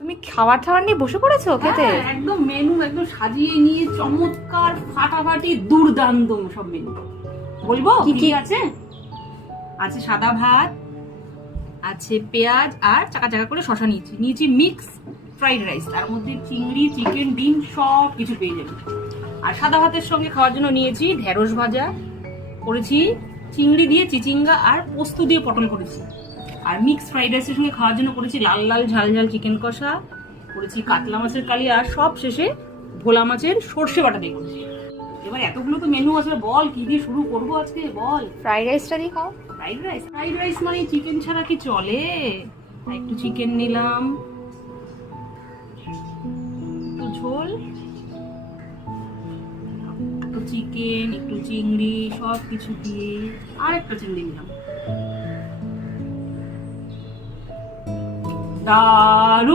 তুমি খাবার টাবার নিয়ে বসে পড়েছো খেতে? একদম মেনু একদম সাজিয়ে নিয়ে চমৎকার ফাটাফাটি দুর্দান্ত সব মেনু। বলবো কি কি কি? আছে? আছে সাদা ভাত, আছে পেঁয়াজ আর চাকা চাকা করে শশা নিয়েছি মিক্স ফ্রাইড রাইস, তার মধ্যে চিংড়ি, চিকেন, ডিম সব কিছু পেয়ে যাবে। আর সাদা ভাতের সঙ্গে খাওয়ার জন্য নিয়েছি ঢেঁড়স ভাজা করেছি, চিংড়ি দিয়ে চিচিঙ্গা আর পোস্ত দিয়ে পটল করেছি। আর মিক্স ফ্রাইড রাইসের সঙ্গে খাওয়ার জন্য করেছি লাল লাল ঝাল ঝাল চিকেন কষা, করেছি কাতলা মাছের কালিয়া, আর সব শেষে ভোলা মাছের সর্ষে বাটা দিয়ে করেছি। এবার এতগুলো তো মেনু আছে, বল কি দিয়ে শুরু করবো আজকে বল। ফ্রাইড রাইসটা দিয়ে খাও। ফ্রাইড রাইস মানে চিকেন ছাড়া কি চলে? তাই একটু চিকেন নিলাম, একটু ঝোল, একটু চিকেন, একটু চিংড়ি, সব কিছু দিয়ে আর একটা চিংড়ি নিলাম। দারুন।